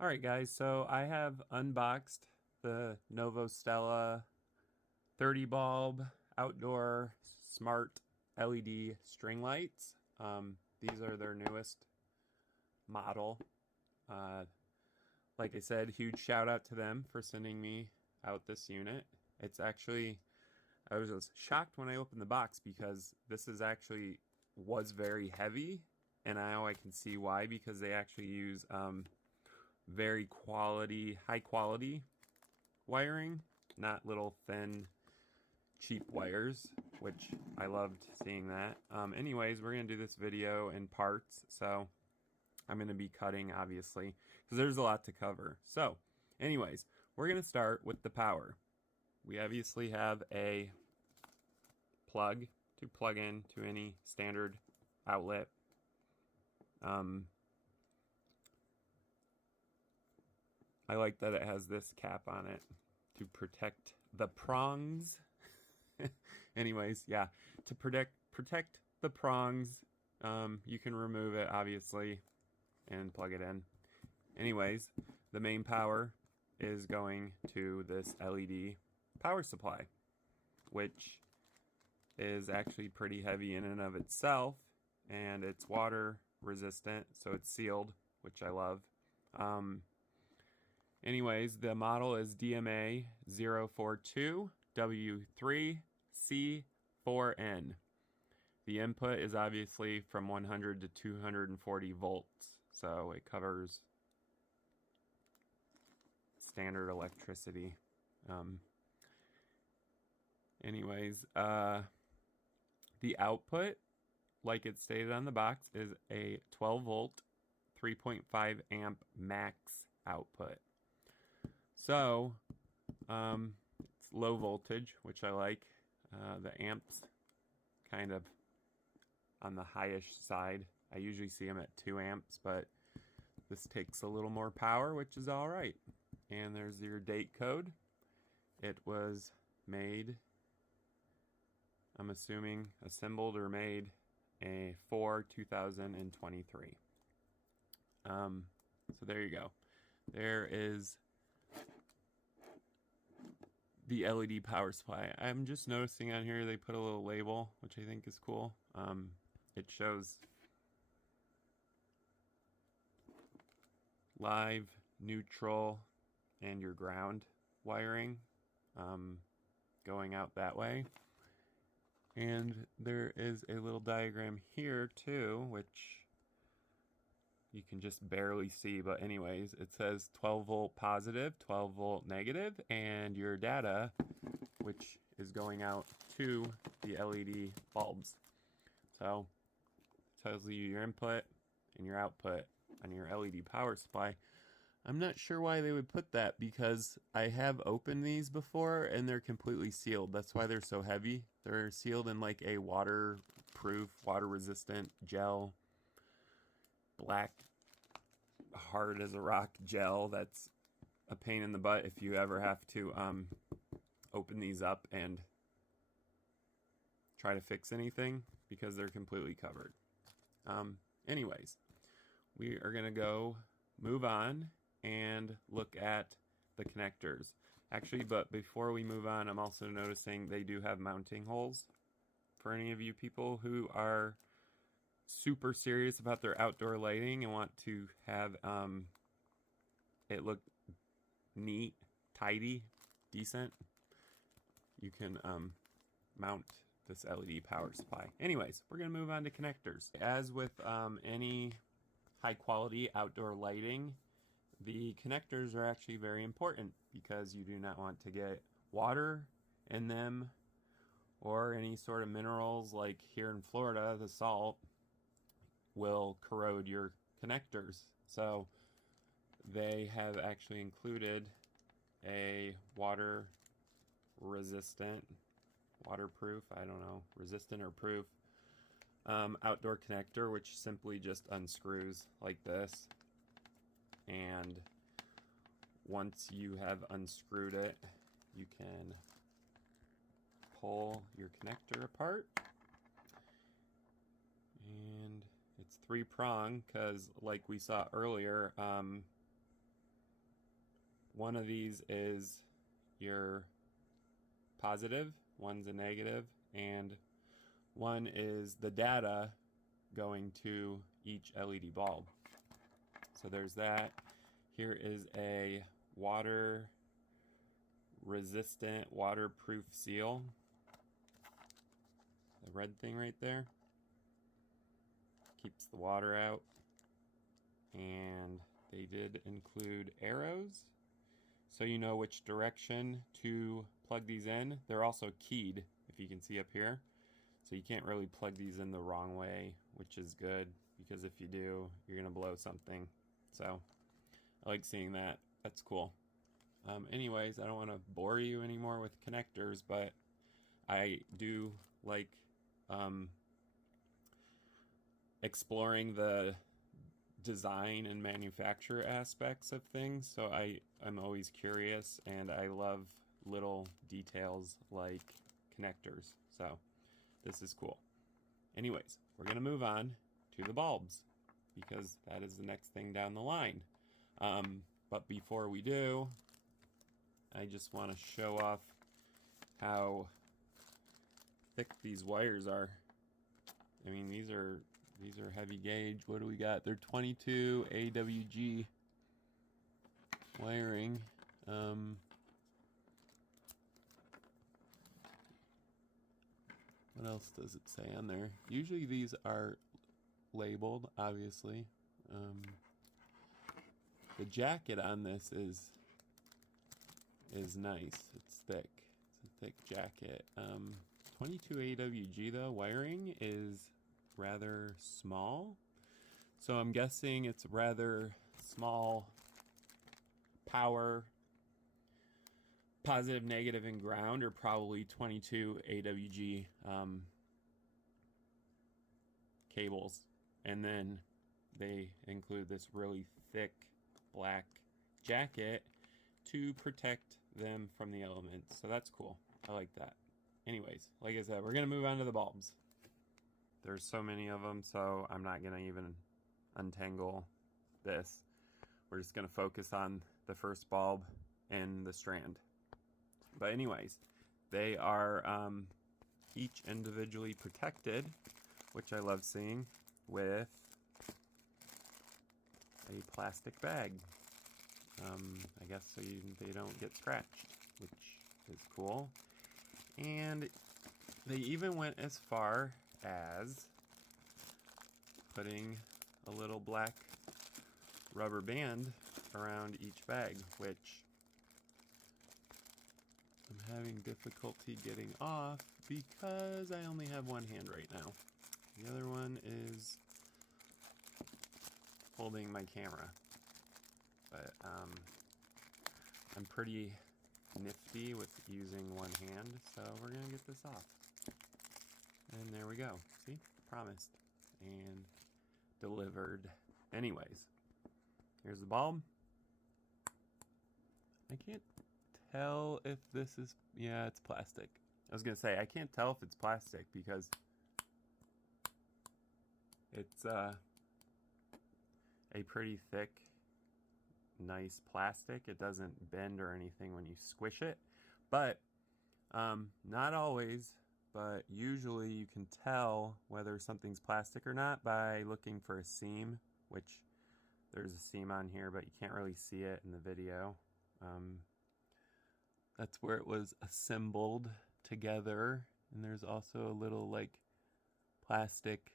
Alright guys, so I have unboxed the Novostella 30 bulb outdoor smart LED string lights. These are their newest model. Like I said, huge shout out to them for sending me out this unit. It's actually, I was shocked when I opened the box because this was very heavy, and now I can see why, because they actually use very high quality wiring, not little thin cheap wires, which I loved seeing that. Anyways, we're gonna do this video in parts, so I'm gonna be cutting, obviously, because there's a lot to cover. So anyways, we're gonna start with the power. We obviously have a plug to plug in to any standard outlet. I like that it has this cap on it to protect the prongs. Anyways, yeah, to protect the prongs, you can remove it, obviously, and plug it in. Anyways, the main power is going to this LED power supply, which is actually pretty heavy in and of itself, and it's water resistant, so it's sealed, which I love. Anyways, the model is DMA 042W3C4N. The input is obviously from 100 to 240 volts, so it covers standard electricity. Anyways, the output, like it stated on the box, is a 12 volt, 3.5 amp max output. So, it's low voltage, which I like. The amps kind of on the highish side. I usually see them at 2 amps, but this takes a little more power, which is all right. And there's your date code. It was made, I'm assuming, assembled or made for 2023. So there you go. There is the LED power supply. I'm just noticing on here they put a little label, which I think is cool. It shows live, neutral, and your ground wiring going out that way. And there is a little diagram here too, which you can just barely see, but anyways, it says 12 volt positive, 12 volt negative, and your data, which is going out to the LED bulbs. So it tells you your input and your output on your LED power supply. I'm not sure why they would put that, because I have opened these before and they're completely sealed. That's why they're so heavy. They're sealed in like a waterproof, water resistant gel, black, hard as a rock gel. That's a pain in the butt if you ever have to open these up and try to fix anything, because they're completely covered. Anyways, we are gonna move on and look at the connectors. Actually, but before we move on, I'm also noticing they do have mounting holes for any of you people who are super serious about their outdoor lighting and want to have it look neat, tidy, decent. You can mount this LED power supply. Anyways, we're gonna move on to connectors. As with any high quality outdoor lighting, the connectors are actually very important, because you do not want to get water in them or any sort of minerals. Like here in Florida, the salt will corrode your connectors. So they have actually included a water resistant, waterproof, I don't know, resistant or proof outdoor connector, which simply just unscrews like this. And once you have unscrewed it, you can pull your connector apart. And it's 3-prong, because like we saw earlier, one of these is your positive, one's a negative, and one is the data going to each LED bulb. So there's that. Here is a water resistant waterproof seal. The red thing right there keeps the water out. And they did include arrows, so you know which direction to plug these in. They're also keyed, if you can see up here. So you can't really plug these in the wrong way, which is good, because if you do, you're gonna blow something. So I like seeing that. That's cool. Anyways, I don't want to bore you anymore with connectors, but I do like exploring the design and manufacture aspects of things. So I'm always curious, and I love little details like connectors. So this is cool. Anyways, we're gonna move on to the bulbs, because that is the next thing down the line. But before we do, I just want to show off how thick these wires are. I mean, these are heavy gauge. What do we got? They're 22 AWG wiring. What else does it say on there? Usually these are labeled, obviously. The jacket on this is nice. It's thick. It's a thick jacket. 22 AWG though, wiring is rather small. So I'm guessing it's rather small power. Positive, negative, and ground are probably 22 AWG cables. And then they include this really thick black jacket to protect them from the elements. So that's cool. I like that. Anyways, like I said, we're going to move on to the bulbs. There's so many of them, so I'm not going to even untangle this. We're just going to focus on the first bulb and the strand. But anyways, they are each individually protected, which I love seeing, with a plastic bag. I guess so they don't get scratched, which is cool. And they even went as far as putting a little black rubber band around each bag, which I'm having difficulty getting off because I only have one hand right now. The other one is holding my camera. But I'm pretty nifty with using one hand, so we're gonna get this off. And there we go. See? Promised and delivered. Anyways, here's the bulb. I can't tell if this is, yeah, it's plastic. I was gonna say, I can't tell if it's plastic because it's a pretty thick, nice plastic. It doesn't bend or anything when you squish it, but not always, but usually you can tell whether something's plastic or not by looking for a seam, which there's a seam on here, but you can't really see it in the video. That's where it was assembled together, and there's also a little like plastic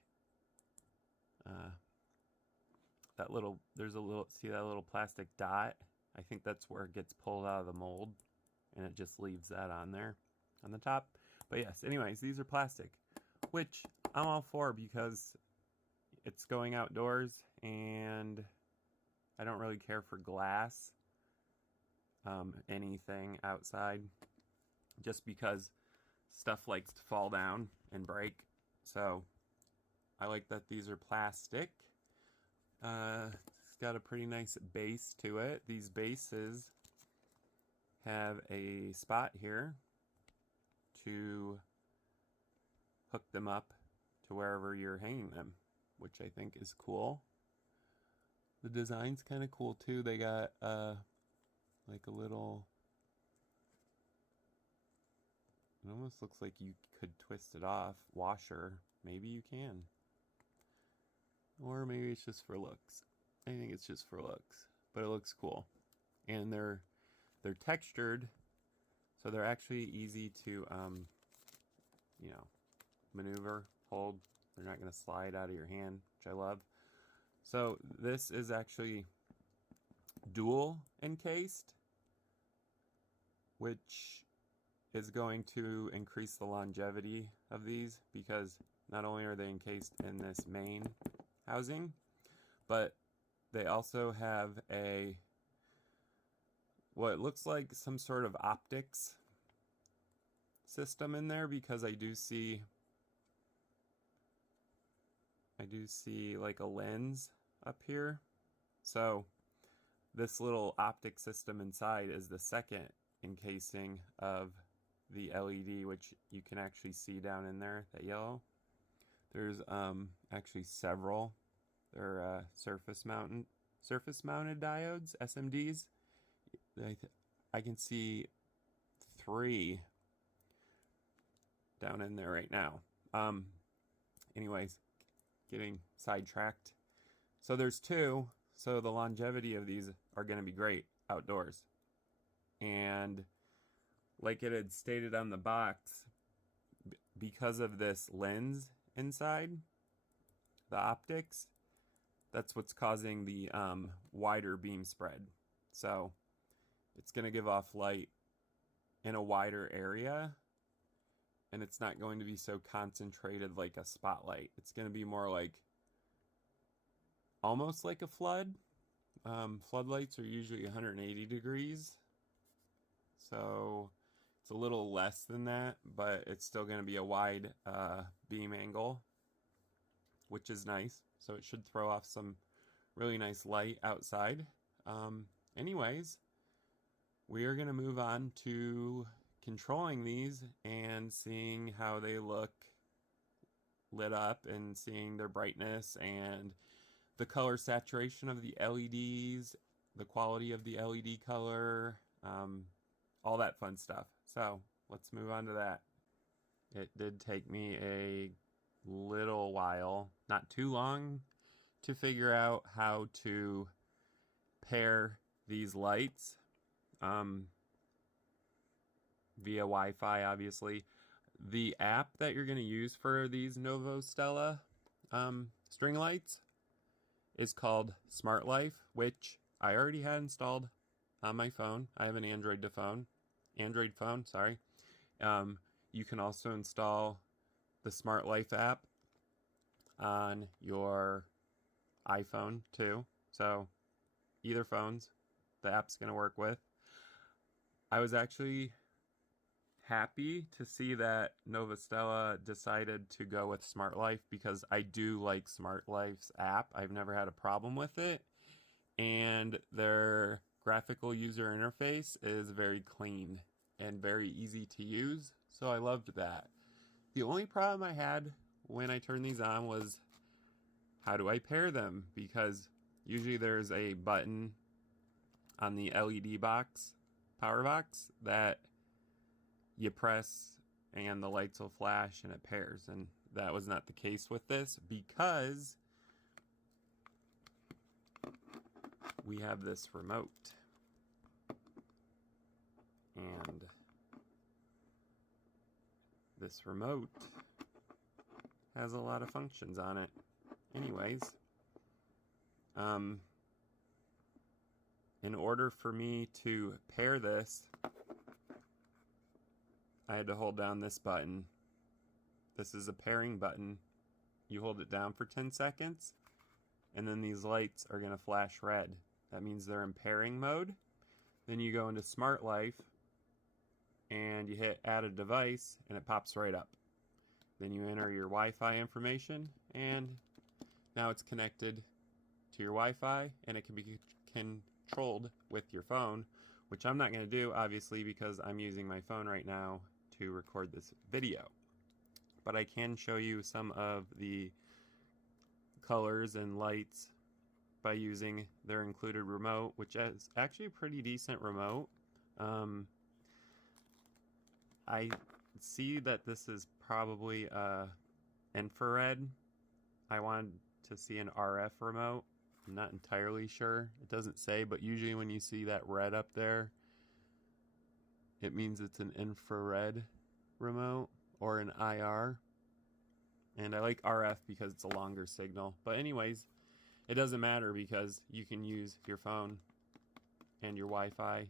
see that little plastic dot? I think that's where it gets pulled out of the mold, and it just leaves that on there on the top. But yes, anyways, these are plastic, which I'm all for because it's going outdoors, and I don't really care for glass, anything outside, just because stuff likes to fall down and break. So I like that these are plastic. It's got a pretty nice base to it. These bases have a spot here to hook them up to wherever you're hanging them, which I think is cool. The design's kind of cool too. They got like a little, it almost looks like you could twist it off, washer. Maybe you can. Or maybe it's just for looks. I think it's just for looks, but it looks cool. And they're textured, so they're actually easy to, you know, maneuver, hold. They're not going to slide out of your hand, which I love. So this is actually dual encased, which is going to increase the longevity of these, because not only are they encased in this main housing, but they also have a, what looks like some sort of optics system in there, because I do see like a lens up here. So this little optic system inside is the second encasing of the LED, which you can actually see down in there, that yellow. There's actually several. They're surface mounted diodes, SMDs. I can see 3 down in there right now. Anyways, getting sidetracked. So there's 2, so the longevity of these are going to be great outdoors. And like it had stated on the box, because of this lens inside, the optics, that's what's causing the wider beam spread. So it's going to give off light in a wider area, and it's not going to be so concentrated like a spotlight. It's going to be more like, almost like a flood. Floodlights are usually 180 degrees. So it's a little less than that, but it's still going to be a wide beam angle, which is nice. So it should throw off some really nice light outside. Anyways, we are going to move on to controlling these and seeing how they look lit up, and seeing their brightness and the color saturation of the LEDs, the quality of the LED color, all that fun stuff. So let's move on to that. It did take me a little while, not too long, to figure out how to pair these lights via Wi-Fi, obviously. The app that you're going to use for these Novostella string lights is called Smart Life, which I already had installed on my phone. I have an Android phone, sorry. You can also install the Smart Life app on your iPhone too. So either phones, the app's going to work with. I was actually happy to see that Novostella decided to go with Smart Life, because I do like Smart Life's app. I've never had a problem with it, and their graphical user interface is very clean and very easy to use, so I loved that. The only problem I had when I turned these on was, how do I pair them? Because usually there's a button on the LED box, power box, that you press and the lights will flash and it pairs, and that was not the case with this, because we have this remote, and this remote has a lot of functions on it. Anyways, in order for me to pair this, I had to hold down this button. This is a pairing button. You hold it down for 10 seconds, and then these lights are going to flash red. That means they're in pairing mode. Then you go into Smart Life, and you hit Add a Device, and it pops right up. Then you enter your Wi-Fi information, and now it's connected to your Wi-Fi, and it can be controlled with your phone, which I'm not going to do, obviously, because I'm using my phone right now to record this video. But I can show you some of the colors and lights by using their included remote, which is actually a pretty decent remote. I see that this is probably infrared. I wanted to see an RF remote. I'm not entirely sure. It doesn't say, but usually when you see that red up there, it means it's an infrared remote or an IR. And I like RF because it's a longer signal. But anyways, it doesn't matter because you can use your phone and your Wi-Fi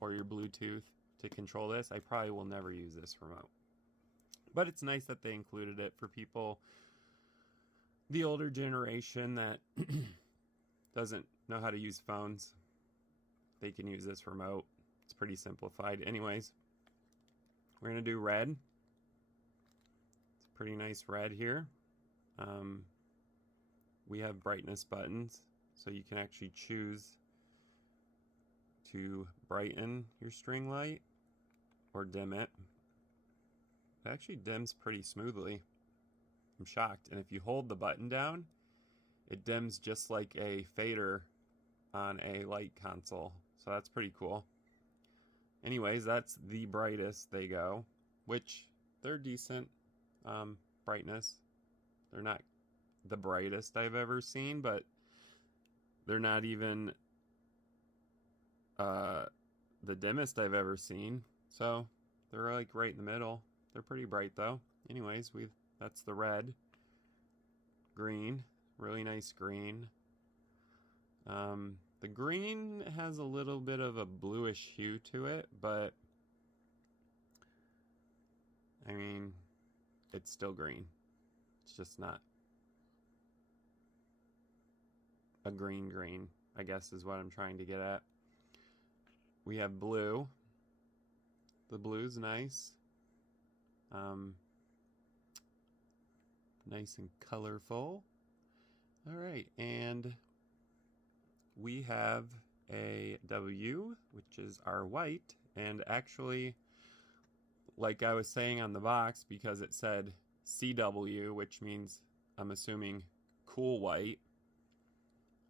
or your Bluetooth to control this. I probably will never use this remote. But it's nice that they included it for people, the older generation that doesn't know how to use phones. They can use this remote. It's pretty simplified. Anyways, we're going to do red. It's a pretty nice red here. We have brightness buttons, so you can actually choose to brighten your string light or dim it. It actually dims pretty smoothly. I'm shocked. And if you hold the button down, it dims just like a fader on a light console. So that's pretty cool. Anyways, that's the brightest they go, which they're decent brightness. They're not the brightest I've ever seen, but they're not even the dimmest I've ever seen. So they're like right in the middle. They're pretty bright though. Anyways, that's the red. Green, really nice green. The green has a little bit of a bluish hue to it, but I mean, it's still green. It's just not a green, I guess is what I'm trying to get at. We have blue. The blue's nice. Nice and colorful. All right, and we have a W, which is our white, and actually, like I was saying on the box, because it said CW, which means, I'm assuming, cool white,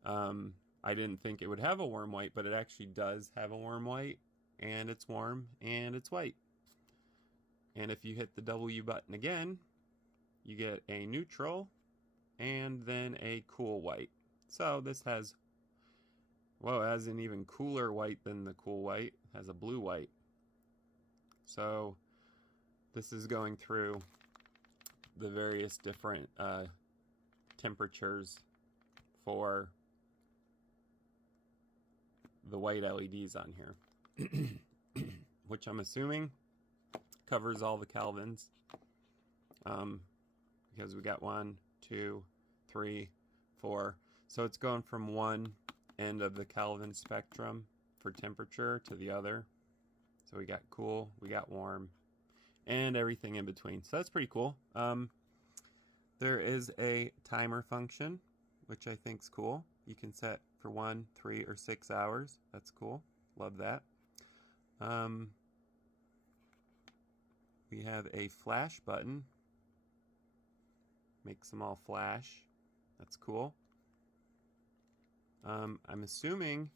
I didn't think it would have a warm white, but it actually does have a warm white, and it's warm, and it's white. And if you hit the W button again, you get a neutral, and then a cool white. So this has, well, it has an even cooler white than the cool white. It has a blue white. So this is going through the various different temperatures for the white LEDs on here, which I'm assuming covers all the Kelvins, because we got 1, 2, 3, 4. So it's going from one end of the Kelvin spectrum for temperature to the other. So we got cool, we got warm, and everything in between. So that's pretty cool. There is a timer function, which I think's cool. You can set for 1, 3, or 6 hours. That's cool. Love that. We have a flash button. Makes them all flash. That's cool. I'm assuming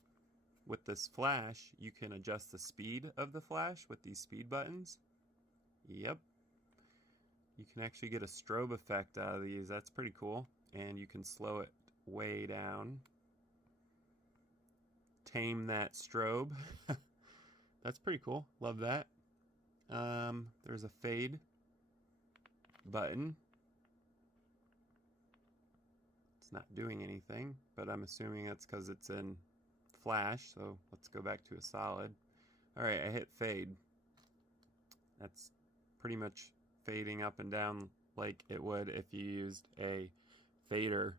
with this flash, you can adjust the speed of the flash with these speed buttons. Yep. You can actually get a strobe effect out of these. That's pretty cool. And you can slow it way down. Tame that strobe. That's pretty cool. Love that. There's a fade button. It's not doing anything, but I'm assuming that's because it's in flash, so let's go back to a solid. Alright, I hit fade. That's pretty much fading up and down like it would if you used a fader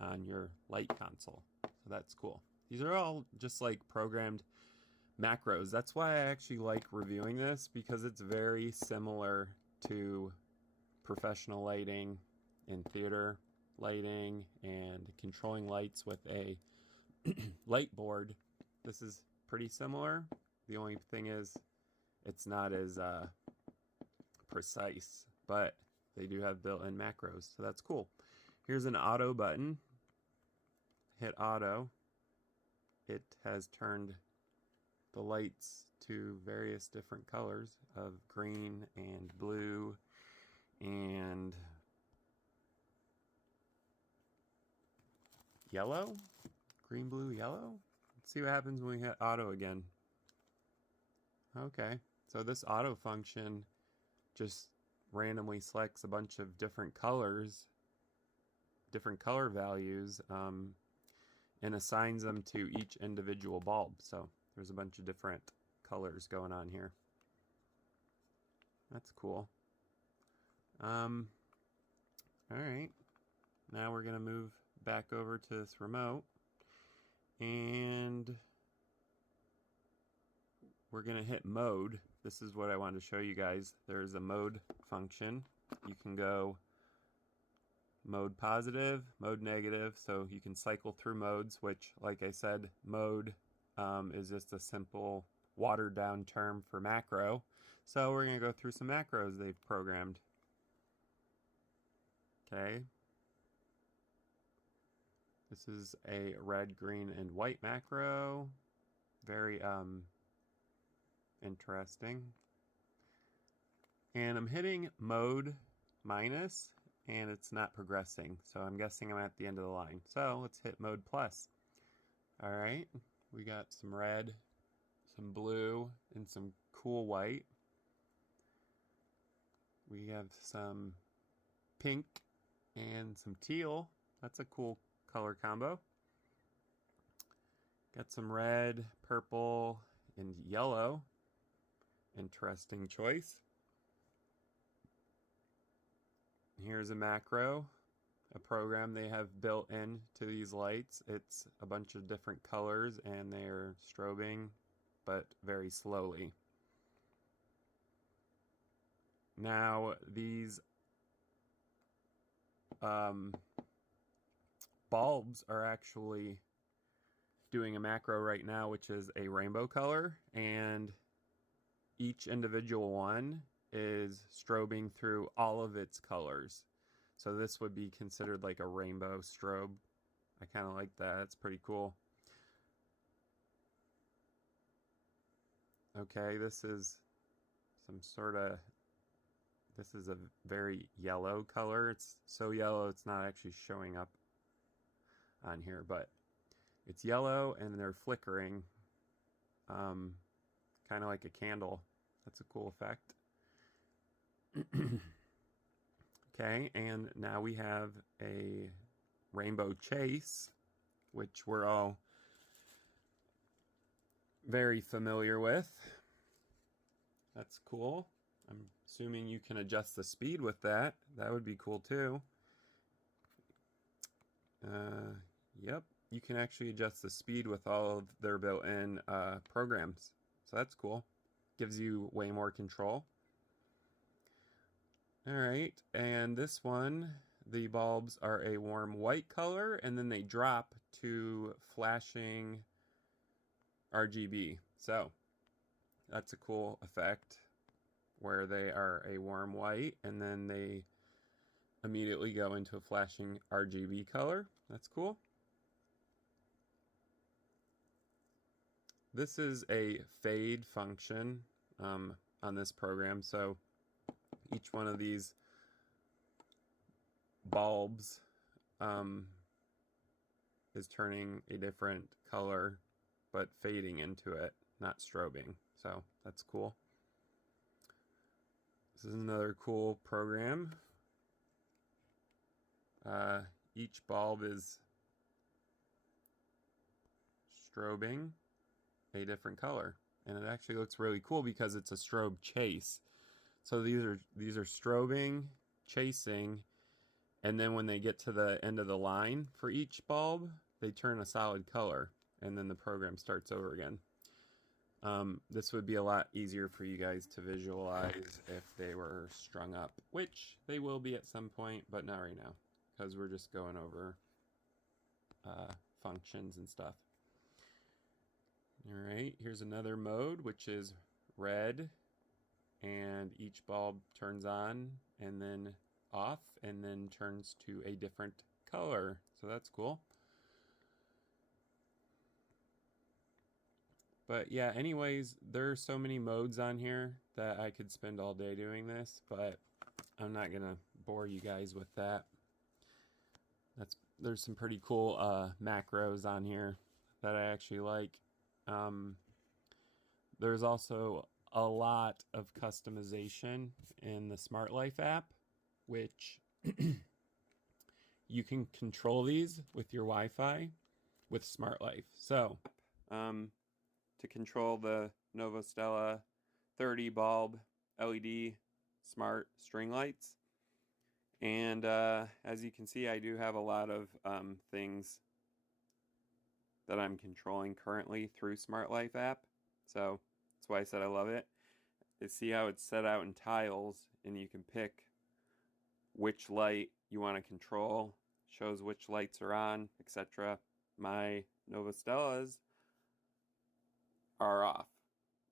on your light console. So that's cool. These are all just like programmed macros. That's why I actually like reviewing this, because it's very similar to professional lighting and theater lighting and controlling lights with a light board. This is pretty similar. The only thing is it's not as precise, but they do have built-in macros, so that's cool. Here's an auto button. hit auto, it has turned the lights to various different colors of green and blue and yellow. Green, blue, yellow. Let's see what happens when we hit auto again. Okay, so this auto function just randomly selects a bunch of different colors, different color values, and assigns them to each individual bulb. So there's a bunch of different colors going on here. That's cool. All right, now we're gonna move back over to this remote, and we're gonna hit mode. This is what I wanted to show you guys. There's a mode function. You can go mode positive, mode negative, so you can cycle through modes, which, like I said, mode is just a simple watered down term for macro. So we're gonna go through some macros they've programmed. Okay. This is a red, green, and white macro. Very interesting. And I'm hitting mode minus, and it's not progressing. So I'm guessing I'm at the end of the line. So let's hit mode plus. All right, we got some red, some blue, and some cool white. We have some pink and some teal. That's a cool color combo. Got some red, purple, and yellow. Interesting choice. Here's a macro, a program they have built into these lights. It's a bunch of different colors and they're strobing, but very slowly. Now these bulbs are actually doing a macro right now, which is a rainbow color, and each individual one is strobing through all of its colors. So this would be considered like a rainbow strobe. I kind of like that. It's pretty cool. Okay, this is some sort of, this is a very yellow color. It's so yellow it's not actually showing up on here, but it's yellow and they're flickering, kind of like a candle. That's a cool effect. Okay, and now we have a rainbow chase, which we're all very familiar with. That's cool. I'm assuming you can adjust the speed with that. That would be cool too. Yep, you can actually adjust the speed with all of their built-in programs. So that's cool. Gives you way more control. All right, and this one, the bulbs are a warm white color, and then they drop to flashing RGB. So that's a cool effect where they are a warm white, and then they immediately go into a flashing RGB color. That's cool. This is a fade function on this program, so each one of these bulbs is turning a different color, but fading into it, not strobing. So that's cool. This is another cool program. Each bulb is strobing a different color, and it actually looks really cool because it's a strobe chase. So these are strobing, chasing, and then when they get to the end of the line for each bulb, they turn a solid color, and then the program starts over again. This would be a lot easier for you guys to visualize if they were strung up, which they will be at some point, but not right now, because we're just going over functions and stuff. All right, here's another mode, which is red, and each bulb turns on and then off and then turns to a different color. So that's cool. But yeah, anyways, there are so many modes on here that I could spend all day doing this, but I'm not gonna bore you guys with that. There's some pretty cool macros on here that I actually like. There's also a lot of customization in the Smart Life app, which you can control these with your Wi-Fi with Smart Life. So, to control the Novostella 30 bulb LED smart string lights. And as you can see, I do have a lot of things that I'm controlling currently through Smart Life app. So that's why I said I love it. You see how it's set out in tiles, and you can pick which light you want to control, shows which lights are on, etc. My Novostellas are off.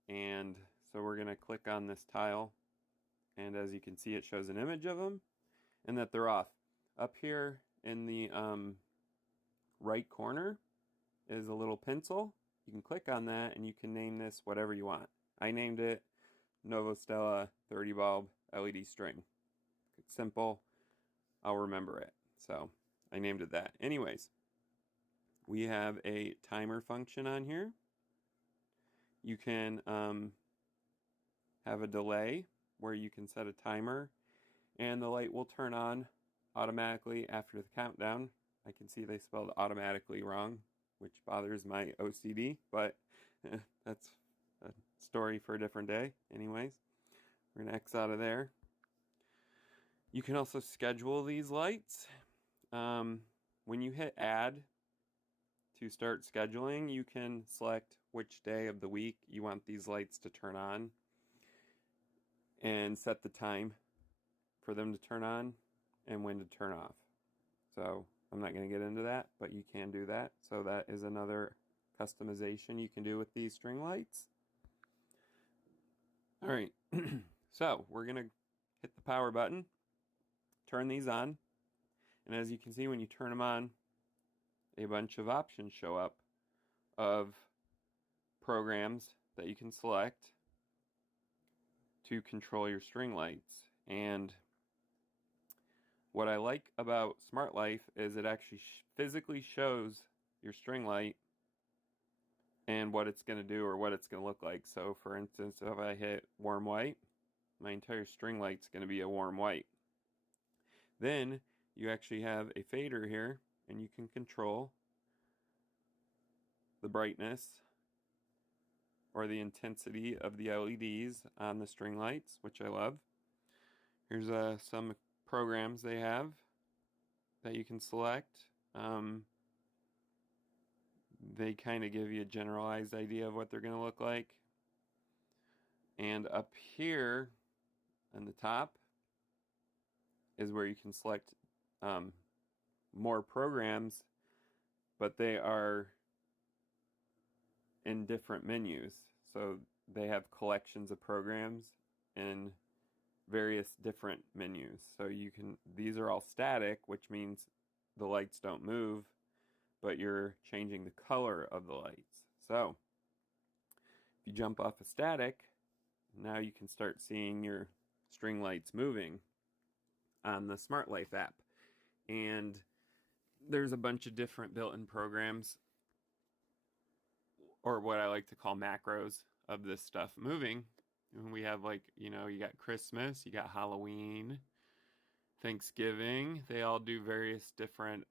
And so we're going to click on this tile, and as you can see, it shows an image of them and that they're off. Up here in the right corner is a little pencil. You can click on that and you can name this whatever you want. I named it Novostella 30 bulb LED string. It's simple. I'll remember it. So I named it that. Anyways, we have a timer function on here. You can have a delay where you can set a timer and the light will turn on automatically after the countdown. I can see they spelled automatically wrong, which bothers my OCD, but that's a story for a different day. Anyways, we're going to X out of there. You can also schedule these lights. When you hit add to start scheduling, you can select which day of the week you want these lights to turn on and set the time for them to turn on and when to turn off. So I'm not going to get into that, but you can do that. So that is another customization you can do with these string lights. All right, so we're going to hit the power button, turn these on, and as you can see, when you turn them on, a bunch of options show up of programs that you can select to control your string lights. And what I like about Smart Life is it actually physically shows your string light and what it's going to do or what it's going to look like. So for instance, if I hit warm white, my entire string light's going to be a warm white. Then you actually have a fader here, and you can control the brightness or the intensity of the LEDs on the string lights, which I love. Here's some programs they have that you can select. They kind of give you a generalized idea of what they're going to look like. And up here on the top is where you can select more programs, but they are in different menus. So they have collections of programs in various different menus. So you can, these are all static, which means the lights don't move, but you're changing the color of the lights. So if you jump off of static, now you can start seeing your string lights moving on the Smart Life app. And there's a bunch of different built-in programs, or what I like to call macros, of this stuff moving. And we have, like, you know, you got Christmas, you got Halloween, Thanksgiving. They all do various different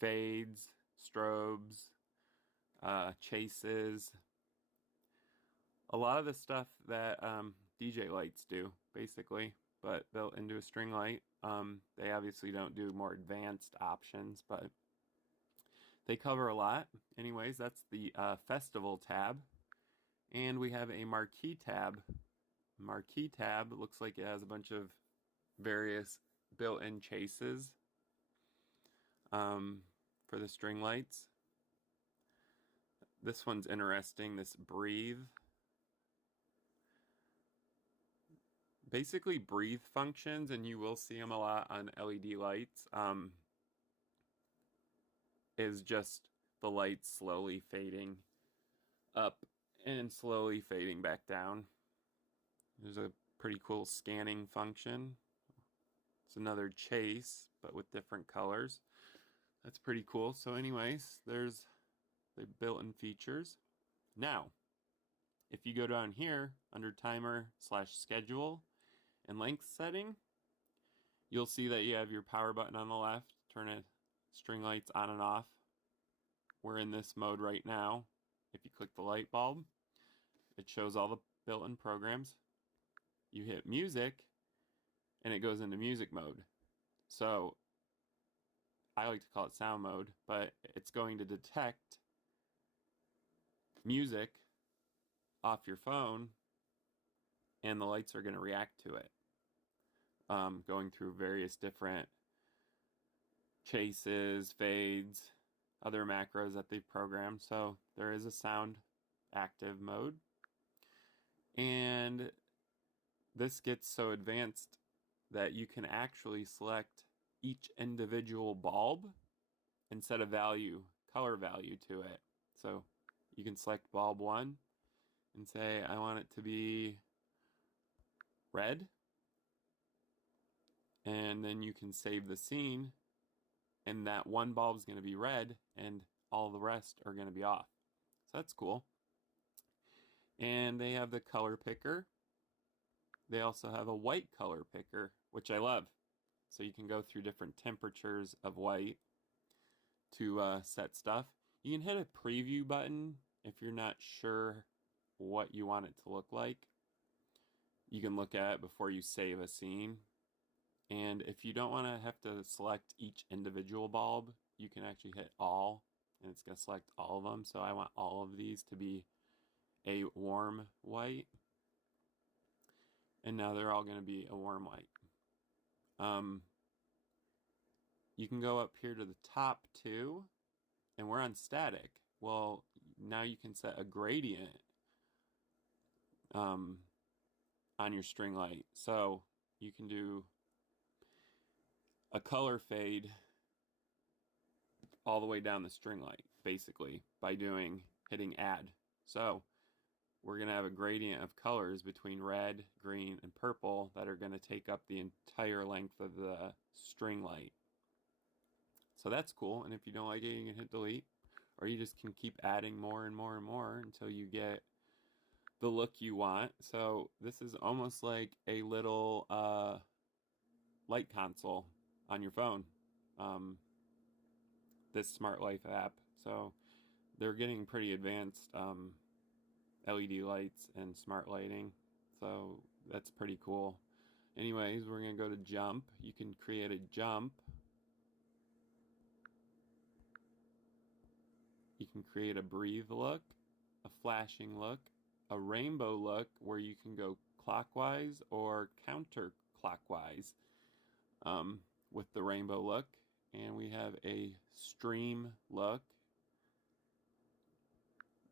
fades, strobes, chases. A lot of the stuff that DJ lights do, basically, but built into a string light. They obviously don't do more advanced options, but they cover a lot. Anyways, that's the Festival tab. And we have a Marquee tab. Marquee tab looks like it has a bunch of various built-in chases for the string lights. This one's interesting, this Breathe. Basically, breathe functions, and you will see them a lot on LED lights, is just the lights slowly fading up and slowly fading back down. There's a pretty cool scanning function. It's another chase, but with different colors. That's pretty cool. So anyways, there's the built-in features. Now, if you go down here under timer/schedule and length setting, you'll see that you have your power button on the left, turn it string lights on and off. We're in this mode right now. If you click the light bulb, it shows all the built-in programs. You hit music, and it goes into music mode. So I like to call it sound mode, but it's going to detect music off your phone, and the lights are going to react to it. Going through various different chases, fades, other macros that they've programmed. So there is a sound active mode. And this gets so advanced that you can actually select each individual bulb and set a value, color value to it. So you can select bulb 1 and say, I want it to be red. And then you can save the scene, and that one bulb is going to be red and all the rest are going to be off. So that's cool. And they have the color picker. They also have a white color picker, which I love. So you can go through different temperatures of white to set stuff. You can hit a preview button if you're not sure what you want it to look like. You can look at it before you save a scene. And if you don't want to have to select each individual bulb, you can actually hit all, and it's going to select all of them. So I want all of these to be a warm white. And now they're all going to be a warm white. You can go up here to the top too, and we're on static. Well, now you can set a gradient on your string light. So you can do a color fade all the way down the string light, basically, by hitting add. So we're going to have a gradient of colors between red, green, and purple that are going to take up the entire length of the string light. So that's cool, and if you don't like it, you can hit delete, or you just can keep adding more and more and more until you get the look you want. So this is almost like a little light console on your phone, this Smart Life app. So they're getting pretty advanced LED lights and smart lighting, so that's pretty cool. Anyways, we're gonna go to jump. You can create a jump. You can create a breathe look, a flashing look, a rainbow look where you can go clockwise or counterclockwise with the rainbow look. And we have a stream look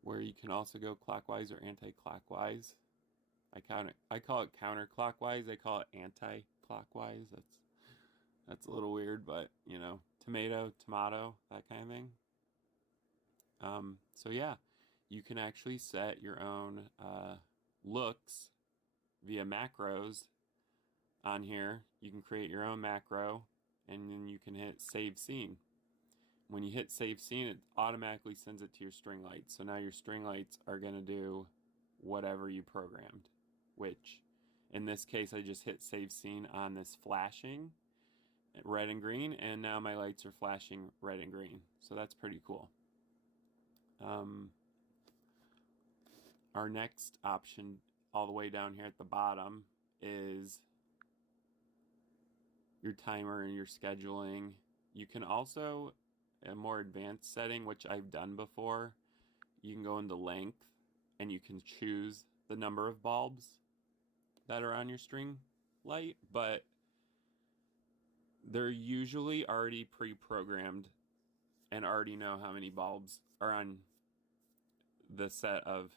where you can also go clockwise or anti-clockwise. I call it counterclockwise. They call it anti-clockwise. That's a little weird, but you know, tomato, that kind of thing. So yeah, you can actually set your own looks via macros on here. You can create your own macro, and then you can hit save scene. When you hit save scene, it automatically sends it to your string lights. So now your string lights are going to do whatever you programmed, which in this case, I just hit save scene on this flashing red and green, and now my lights are flashing red and green. So that's pretty cool. Our next option all the way down here at the bottom is your timer and your scheduling. You can also, a more advanced setting, which I've done before, you can go into length and you can choose the number of bulbs that are on your string light, but they're usually already pre-programmed and already know how many bulbs are on the set of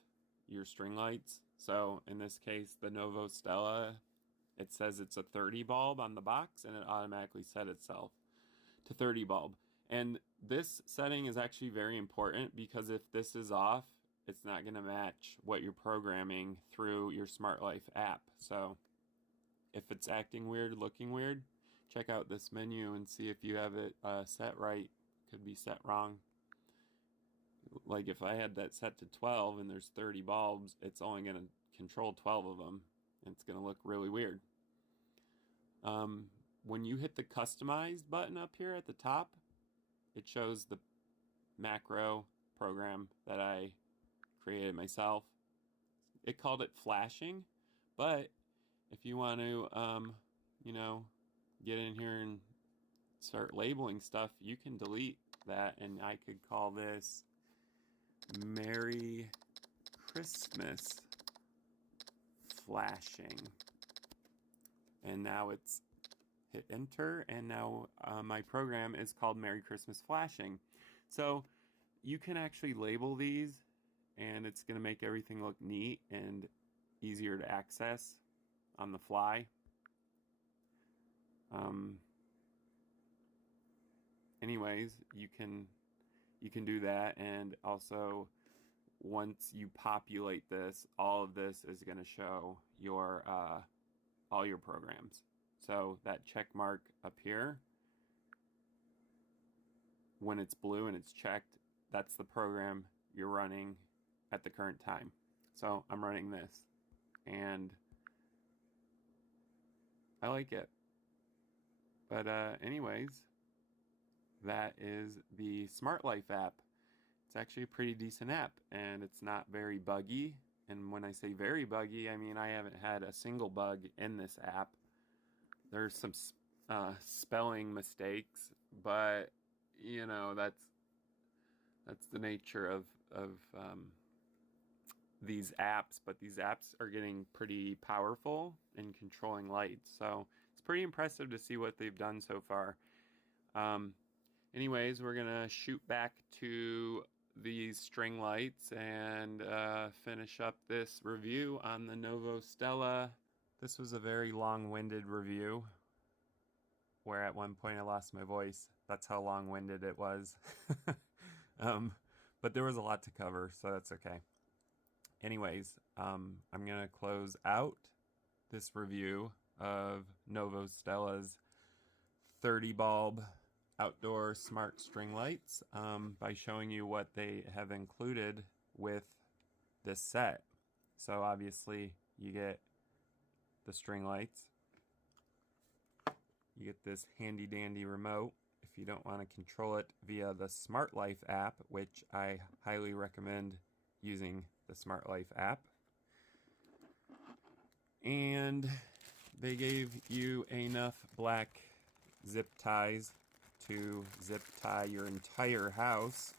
your string lights. So in this case, the Novostella, it says it's a 30 bulb on the box, and it automatically set itself to 30 bulb. And this setting is actually very important, because if this is off, it's not going to match what you're programming through your Smart Life app. So if it's acting weird, looking weird, check out this menu and see if you have it set right. Could be set wrong. Like if I had that set to 12 and there's 30 bulbs, it's only going to control 12 of them. And it's going to look really weird. When you hit the Customize button up here at the top, it shows the macro program that I created myself. It called it flashing, but if you want to, you know, get in here and start labeling stuff, you can delete that, and I could call this Merry Christmas Flashing. And now it's hit enter, and now my program is called Merry Christmas Flashing. So you can actually label these, and it's going to make everything look neat and easier to access on the fly. Anyways, you can do that, and also once you populate this, all of this is going to show your all your programs. So that check mark up here, when it's blue and it's checked, that's the program you're running at the current time. So I'm running this, and I like it. But anyways, that is the Smart Life app. It's actually a pretty decent app, and it's not very buggy. And when I say very buggy, I mean I haven't had a single bug in this app. There's some spelling mistakes, but you know, that's the nature of these apps. But these apps are getting pretty powerful in controlling lights, so it's pretty impressive to see what they've done so far. Anyways, we're gonna shoot back to these string lights and finish up this review on the Novostella. This was a very long-winded review, where at one point I lost my voice. That's how long-winded it was. But there was a lot to cover, so that's okay. Anyways, I'm gonna close out this review of Novostella's 30 bulb outdoor smart string lights by showing you what they have included with this set. So obviously you get the string lights, you get this handy dandy remote if you don't want to control it via the Smart Life app, which I highly recommend using the Smart Life app. And they gave you enough black zip ties to zip tie your entire house.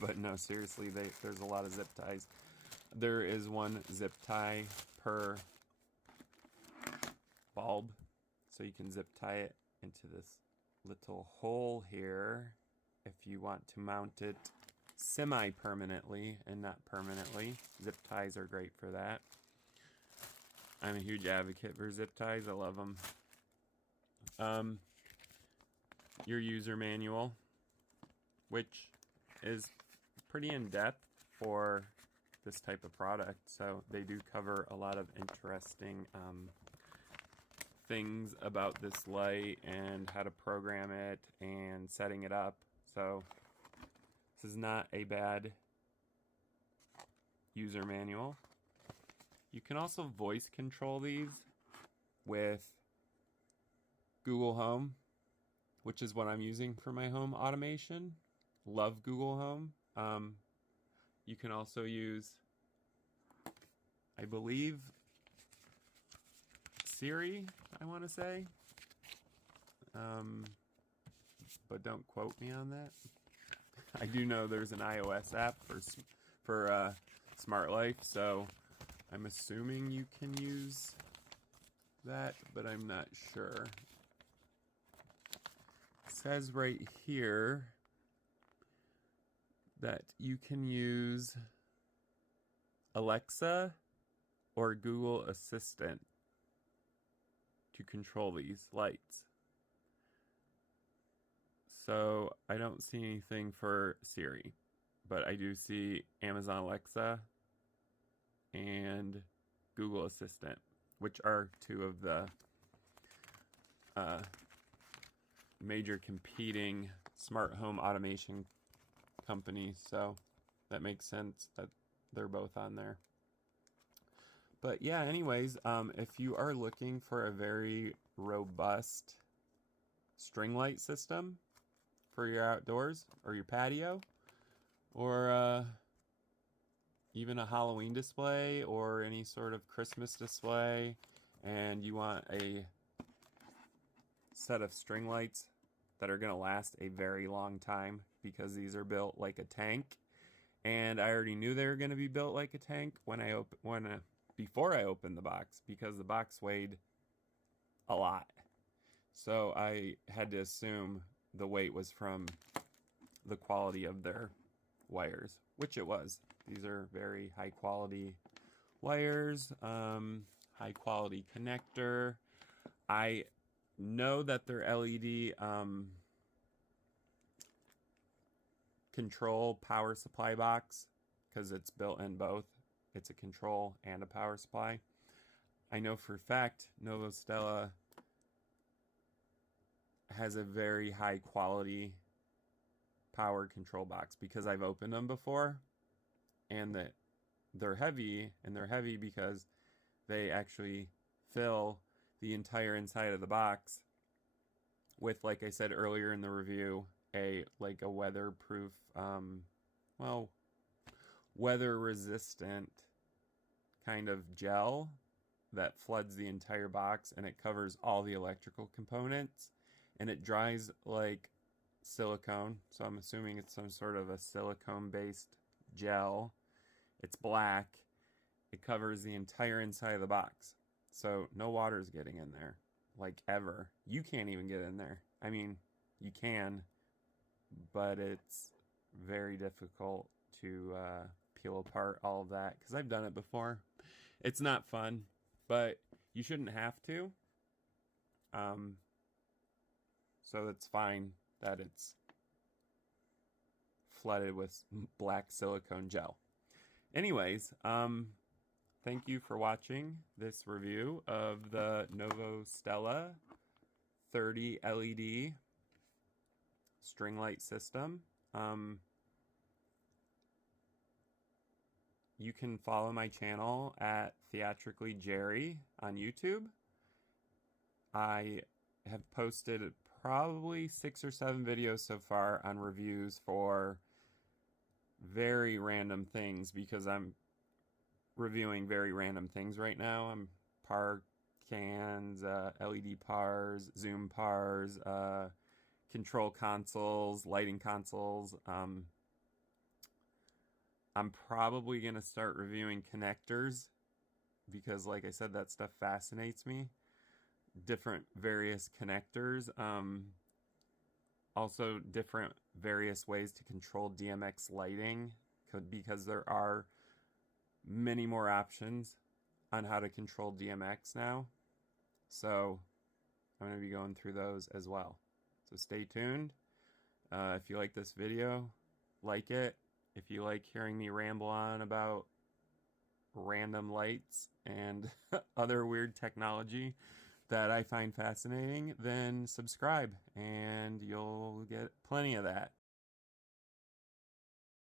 But no, seriously, there's a lot of zip ties. There is one zip tie per bulb, so you can zip tie it into this little hole here if you want to mount it semi-permanently and not permanently. Zip ties are great for that. I'm a huge advocate for zip ties. I love them. Your user manual, which is pretty in-depth for this type of product. So they do cover a lot of interesting things about this light and how to program it and setting it up. So this is not a bad user manual. You can also voice control these with Google Home, which is what I'm using for my home automation. Love Google Home. You can also use, I believe, Siri, I want to say. But don't quote me on that. I do know there's an iOS app for Smart Life, so I'm assuming you can use that, but I'm not sure. It says right here that you can use Alexa or Google Assistant to control these lights. So I don't see anything for Siri, but I do see Amazon Alexa and Google Assistant, which are two of the major competing smart home automation companies, so that makes sense that they're both on there. But yeah, anyways, if you are looking for a very robust string light system for your outdoors or your patio, or even a Halloween display or any sort of Christmas display, and you want a set of string lights that are going to last a very long time, because these are built like a tank, and I already knew they were going to be built like a tank before I opened the box, because the box weighed a lot, so I had to assume the weight was from the quality of their wires, which it was. These are very high quality wires, high quality connector. I know that their LED control power supply box, because it's built in both. It's a control and a power supply. I know for a fact Novostella has a very high quality power control box, because I've opened them before, and they're heavy, and they're heavy because they actually fill the entire inside of the box with, like I said earlier in the review, a weatherproof, weather resistant kind of gel that floods the entire box, and it covers all the electrical components, and it dries like silicone, so I'm assuming it's some sort of a silicone based gel. It's black. It covers the entire inside of the box, so no water's getting in there, like, ever. You can't even get in there. I mean, you can, but it's very difficult to peel apart all of that, because I've done it before. It's not fun, but you shouldn't have to. So it's fine that it's flooded with black silicone gel. Anyways, thank you for watching this review of the Novostella 30 LED string light system. You can follow my channel at TheatricallyJerry on YouTube. I have posted probably 6 or 7 videos so far on reviews for very random things, because I'm reviewing very random things right now. I'm par cans, LED pars, zoom pars, control consoles, lighting consoles. I'm probably going to start reviewing connectors, because like I said, that stuff fascinates me. Different various connectors. Also different various ways to control DMX lighting, because there are many more options on how to control DMX now. So I'm going to be going through those as well. So stay tuned. If you like this video, like it. If you like hearing me ramble on about random lights and other weird technology that I find fascinating, then subscribe and you'll get plenty of that.